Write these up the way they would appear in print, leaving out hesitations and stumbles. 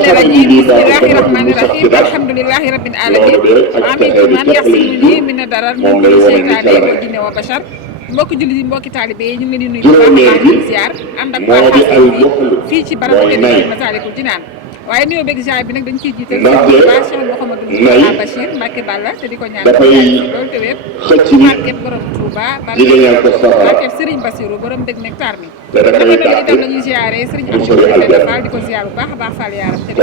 الرحمن الرحيم بسم الله الرحمن الرحيم الحمد لله رب العالمين وعميد من يحسنني من الضرر من كل شيطان وجن وبشر mbokk jullit yi mbokki taalibe yi ñu ngi leen di nuyu bu baax di ziar ànd ak waa xaas bi fii ci barabu tedd bi Massalikul Jinaan waaye nuyoo beeg ziar bi nag dañ ciy jiital sëriñ Ba Cheikh Mouhamadou Moustapha Bachir Mbacké Balla te di ko ñaan loolu te wér barkeb borom Touba barkeb sëriñ Bassirou borom dëgg nectar mi dafa noonu itam la ñuy ziaree sëriñ Abdou Fall di ko ziar bu baax a baax Fall yaaram te di ko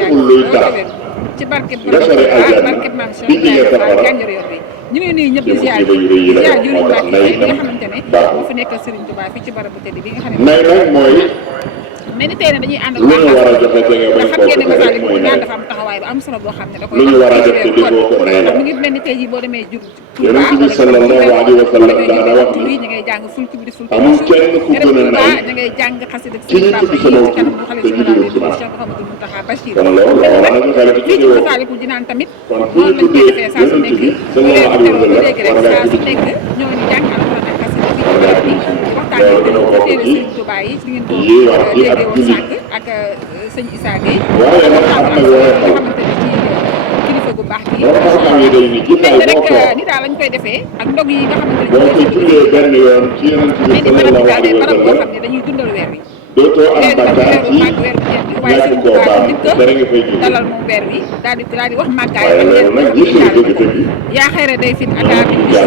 ñaan loolu te wér ci barkeb borom Touba barkeb maam Cheikh Ndiaye Fall gànjor yoon bi ñu ngi nuyu ñëpp di ziar juriñ Mbacké bi nga xamante ne moo fi nekkal Serigne Touba fii ci barabu tedd bi nga xam ne mais ni tey nag dañuy ànd ak waa nga xam ngeen ne Massalikul Jinaan dafa am taxawaay bu am solo boo xam ne da koy ndax mi ngi mel ni tey jii boo demee jur Touba wala ñu ngay jàng fulku bi di fulku nga dem Touba ña ngay jàng xasida ak Serigne Bamba yi ci kanam bu xale général bi Cheikh Mouhamadou Mountakha Bachir fii ci Massalikul Jinaan tamit noonu lañ koy defee saa su nekk weer bu teroo ba léegi rek saa su nekk ñoo ñu jàng alxuraan ak xasida fii ci barab bi waxtaan bi téere Serigne Touba yi ci ngeen ko déggee woon sànq ak sëñ Issa Gueye waxtaan ak nga xamante ne ci kilifa gu baax gi mel ni rek ni daal lañ koy defee ak ndog yi nga xamante ne ñu koy mel ni barab bi daal barab boo xam ne dañuy dundal weer wi weer bi nag weeru màgg weer bu tedd waaye Serigne Touba njëkk dalal moom weer wi daal di wax màggaay ak leen yaa xayra day fin akaami bis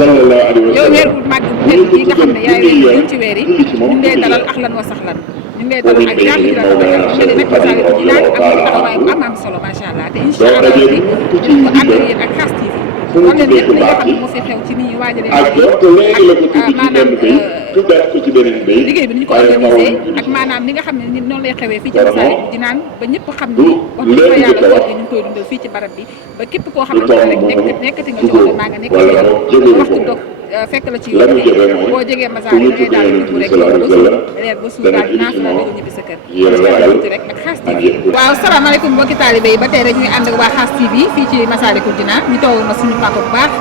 wala yow weer bu màgg bu tedd bi nga xam ne yaay weer yi ci weer yi ñu ngi lay dalal axlan wa saxlan ñu ngi lay dalal ak jàmm di la dalal ñu ngi nag Massalikul Jinaan am taxawaay bu am solo macha allah te incha allah bi ñu ko ànd ak yéen ak Xaas TV wan leen lépp li nga xam ne moo fi xew ci ni ñuy waajalee ak maanaam liggéey bi ni ñu ko organisé ak maanaam ni nga xam ne ni noonu lay xewee fii ci Massalikul Jinaan ba ñëpp xam ni wax dëgg fa yàlla koor gi ñu ngi koy dundal fii ci barab bi ba képp koo xamante ne rek nekkati nga ci oto maa nga nekk ci yoon waxtu dog fekk la ci yoon bi boo jegee Massalikul ngay daal di dugg rek loolu ba suur reer ba suur daal dinaa fi la léegi ñibbi sa kër tuuti rek ak Xaas TV waaw salaamaaleykum mbokki taalibe yi ba tey rek ñuy ànd ak waa Xaas TV fii ci Massalikul Jinaan ñu toog na suñu papa bu baax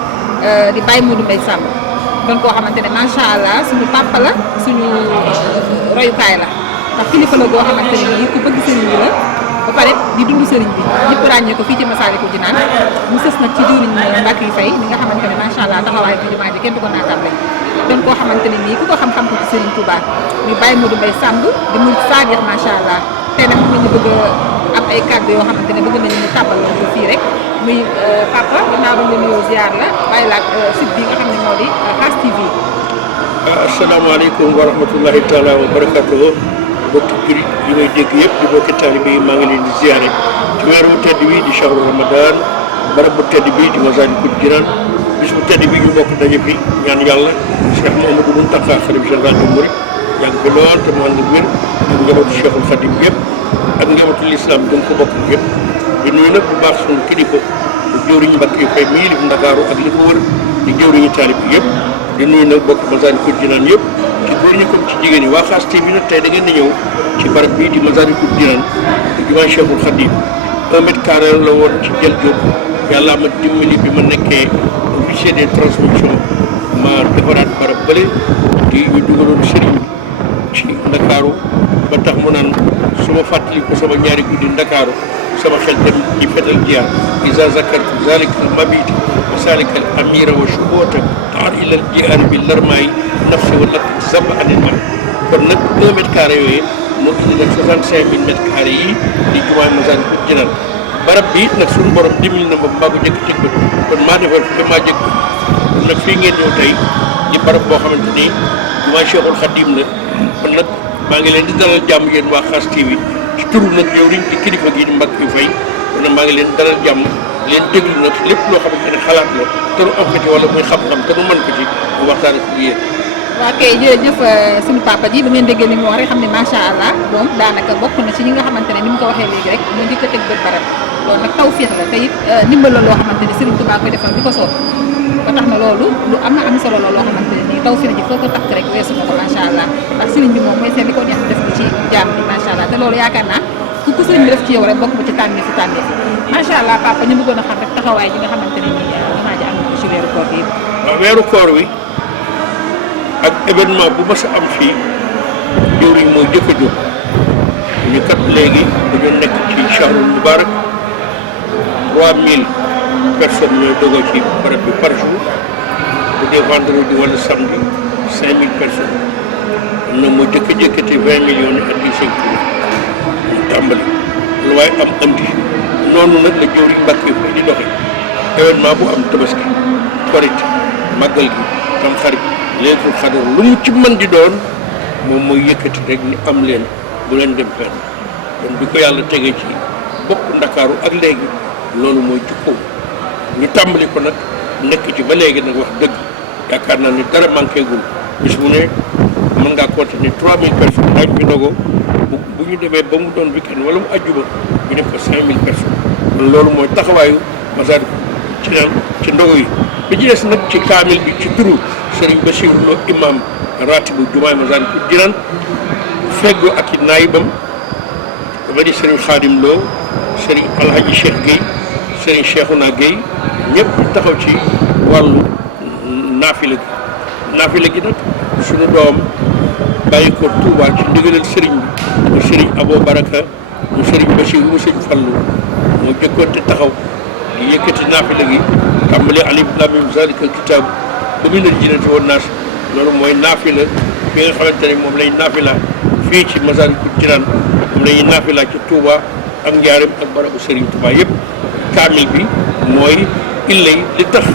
di Baye Modou Mbaye Samb doon koo xamante ne macha allah suñu papa la suñu royukaay la ndax kilifa la boo xamante ne nii ku bëgg sëriñ bi la ba pare di dund sëriñ bi ñëpp ràññee ko fii ci Massalikul Jinaan mu sës nag ci jëriñ Mbacké yu fay ni nga xamante ne macha allah taxawaay bi jumaa ji kenn du ko naatam rek doon koo xamante ne nii ku ko xam-xam ko ci sëriñ Touba ñu Baye Modou Mbaye Samb di mu saadix macha allah tey nag mën nañu bëgg am ay kàddu yoo xamante ne bëgg nañu ñu tàbbal ko fii rek muy papa dinaa ba nga nuyoo ziar la bàyyi laat site bi nga xam ne moo di Xaas TV. asalaamaaleykum wa rahmatullahi taala wa barakatuhu bokki juri yi may dégg yëpp di bokki taalibe yi maa ngi leen di ziare ci weeru tedd bi di shahru ramadan barab bu tedd bi di Massalikul Jinaan bis bu tedd bi ñu bokk daje fi ñaan yàlla Cheikh Mouhamadou Mountakha xalif général des mourides yàgg fi lool te mu ànd ak wér ak njabootu Cheikhul Khadim yëpp ak njabootu l'islam gën ko bokk yëpp di nuyu nag bu baax suñu kilifa di jëwriñu Mbacké yu fay mii li Ndakaaru ak li ko wër di jëwriñu taalib yëpp di nuyu nag bokk Massalikul Jinaan yëpp ci góor ñi comme ci jigéen ñi waa Xaas TV nag tey da ngeen di ñëw ci barab bii di Massalikul Jinaan di jumaa Cheikhul Khadim 1 mètre carré la woon ci jël jóg yàlla ma dimbali bi ma nekkee officier des transmissions ma defaraat barab bële di ñu dugaloon sëriñ ci Ndakaaru ba tax mu naan su ma fàttali ko sama ñaari guddi Ndakaaru sama xel dem ci fetal jiyaar isa zakartu zalika al mabiti wa salika al amira wa shubota taar ila al jiyaar bi larmaay nafsi wa lakk zaba anil ma kon nag 1 mètre carré yooyu moo indi nag 65 000 mètres carrés yi di jumaa Massalikul Jinaan barab bi nag suñu borom dimbali na ma maa ko jëkk cëg bët kon maa defar fi maa jëkk kon nag fii ngeen ñëw tey di barab boo xamante ni jumaa Cheikhul Khadim la kon nag maa ngi leen di dalal jàmm yéen waa Xaas TV ci turu nag yow riñ di kilifa gi di Mbacké yu fay kon nag maa ngi leen dalal jàmm leen déglu nag lépp loo xamante ne xalaat la te nu am ko ci wala muy xam-xam te nu mën ko ci mu waxtaan ak yéen. waaw kay jërëjëf suñu papa ji ba ngeen déggee li mu wax rek xam ne macha allah moom daanaka bokk na ci ñi nga xamante ne ni mu ko waxee léegi rek mu njëkk a teg bët barab loolu nag tawfeex la te it ndimbal la loo xamante ne Serigne Touba koy defal di ko soob ba tax na loolu lu am solo la loo xamante ne nii tawfeex ji foo ko takk rek weesu na ko macha allah ndax Serigne bi moom mooy seet li ko neex def ko ci jaam bi macha allah te loolu yaakaar naa ku Serigne bi def ci yow rek bokk ba ci tànnee fi macha allah papa ñu bëggoon a xam rek taxawaay ji nga xamante ne nii jumaa ji am na ko ci weeru koor gi. waaw weeru koor wi ak événement bu mas a am fii jëwriñ mooy jëkk a jóg léegi dañoo nekk ci shahrul mubarak 3000 personnes ñooy dogo ci barab bi par jour bu dee vendredi wala samedi 5000 personnes am na moo jëkk-jëkkati 20 millions ni addi 5 kilos ñu tàmbali lu waaye am andi noonu nag la jëwriñ Mbàkke fay di doxe événement bu am tabaski korite màggal gi tam xarit Laylatul Qadr lu mu ci mën di doon moom mooy yëkkati rek ni am leen bu leen dem fenn kon bi ko yàlla tegee ci bopp Ndakaaru ak léegi loolu mooy jukkoom ñu tàmbali ko nag nekk ci ba léegi nag wax dëgg yaakaar naa ni dara manqué gul bis bu ne mën ngaa continuer 3000 personnes daañu fi dogo bu ñu demee ba mu doon weekend wala mu ajjuba ñu def ko 5000 personnes kon loolu mooy taxawaayu Massalikul Jinaan ci ndogu yi bi ci des nag ci kaamil bi ci turu Serigne Bassirou Lo imam ratibu jumaay Massalikul Jinaan feggoo ak i naayibam dama di Serigne Khadim Lo Serigne Alhaji Cheikh Gueye Serigne Cheikhouna Gueye ñëpp taxaw ci wàllu naafila gi nag suñu doom bàyyi ko Touba ci ndigalal Serigne bi mu Serigne Abo Baraka mu Serigne Bassirou mu Serigne Fallou moo jëkkoon te taxaw di yëkkati naafila gi tàmbali alif lam mim zalika kitab ba mu nen jinati woon naas loolu mooy naafila bi nga xamante ne moom lañ naafila fii ci Massalikul Jinaan moom la ñuy naafila ci Touba ak Njaaréem ak barabu Serigne Touba yëpp kaamil bi mooy illay li tax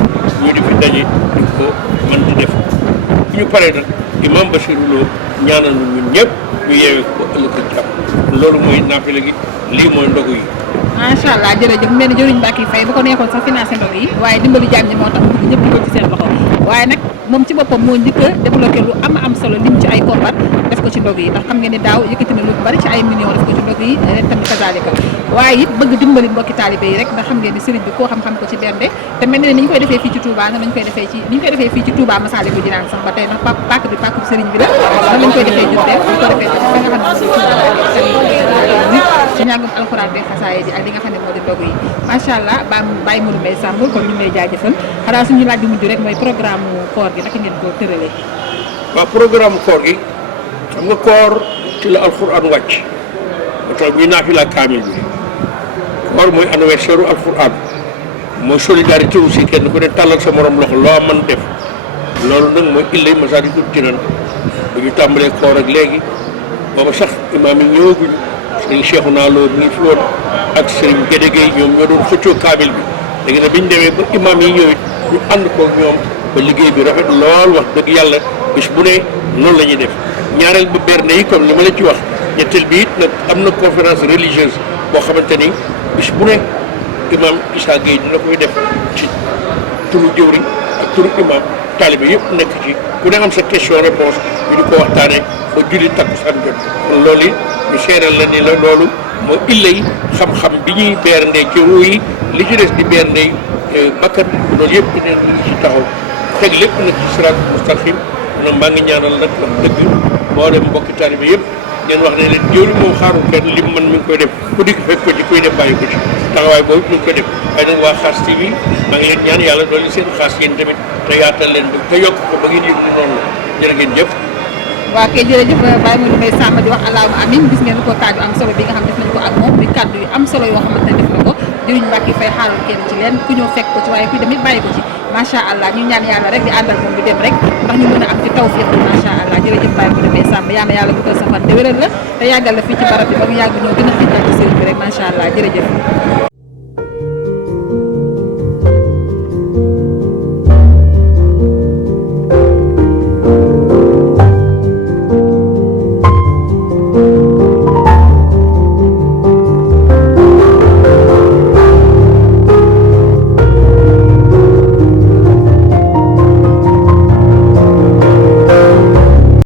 ñu di fi daje di ko mën di def bu ñu paree nag imam Bassirou Lo ñaanal ñun ñëpp ñu yeewee ko ëllëg ak jàmm loolu mooy naafila gi lii mooy ndogu yi. macha allah jërëjëf mel ni jëriñ Mbacke Faye bu ko neexoon sax financé ndog yi waaye dimbali jaam ñi moo tax ñëpp di ko ci seen loxo waaye nag moom ci boppam moo njëkk a débloqué lu am solo lim ci ay koppar def ko ci ndog yi ndax xam ngeen ni daaw yëkkati na lu bari ci ay millions def ko ci ndog yi ren tamit kazalika waaye it bëgg dimbali mbokki taalibe yi rek ndax xam ngeen ni sëriñ bi koo xam-xam ko ci bernde te mel ni ni ñu koy defee fii ci Touba noonu lañ koy defee fii ci Touba Massalikul Jinaan sax ba tey ndax pàkk bi sëriñ bi la noonu lañ koy defee ñu def ñu ko defee ko ci nga xam ne ci njàngum alxuraan bi xasaay di ak li nga xam ne moo di ndog yi macha allah Baye Modou Mbaye Samb kon ñu ngi lay jaajëfal xanaa suñu laaj bi mujj rek mooy programme koor gi naka ngeen ko tëralee. waaw programme koor gi xam nga koor ci la alxuraan wàcc ba tax ñuy naafila kaamil bi koor mooy anniversaire u alxuraan mooy solidarité aussi kenn ku ne tàllal sa morom loxo loo mën def loolu nag mooy illay Massalikul Jinaan bu ñu tàmbalee koor ak léegi booba sax imaam yi ñëwaguñu sëriñ Cheikhouna Lo mi ngi fi woon ak sëriñ Gédé Gueye ñoom ñoo doon xëccoo kaamil bi léegi nag bi ñu demee ba imaam yi ñëwit ñu ànd koog ñoom ba liggéey bi rafet lool wax dëgg yàlla bis bu ne noonu la ñuy def ñaareel ba berne yi comme li ma la ci wax ñetteel bi it nag am na conférence religieuse boo xamante ni bis bu ne imam Issa Gueye dina koy def ci turu jëwriñ ak turu imam taalibe yëpp nekk ci ku ne am sa question réponse ñu di ko waxtaane ba julli takkusaan jot kon loolu it ñu seeral la ni la loolu moo illay xam-xam bi ñuy berndee ci ruu yi li ci des di berndee bakkat loolu yëpp dinañ ci taxaw teg lépp nag ci siraat mustaqim nag maa ngi ñaanal nag wax dëgg moo dem mbokki taalibe yëpp ngeen wax ne leen jëwriñ moom xaarul kenn lim man mi ngi koy def ku dikk fekk ko ci kuy def bàyyi ko ci taxawaay boobu mi ngi koy def waaye nag waa Xaas TV maa ngi leen ñaan yàlla doole seen xaas yéen tamit te yaatal leen te yokk ko ba ngeen yëg ni noonu la jërë ngeen jëf. waaw kay jërëjëf Baye Modou Mbaye Samb di wax allahumma amin gis ngeen ko kàddu am solo bi nga xam def nañ ko ak moom muy kàddu yu am solo yoo xamante ne def na ko jëriñ Mbacke Faye xaaral kenn ci leen ku ñëw fekk ko ci waaye kuy demit bàyyi ko ci macha allah ñu ñaan yàlla rek di àndal moom di dem rek ndax ñu mën a am ci tawfiq macha allah jërëjëf Baye Modou Mbaye Samb yàlla yàlla guddal sa fan te wéral la te yàggal la fii ci barab bi ba mu yàgg ñëw gën a xëy ci sëriñ bi rek macha allah jërëjëf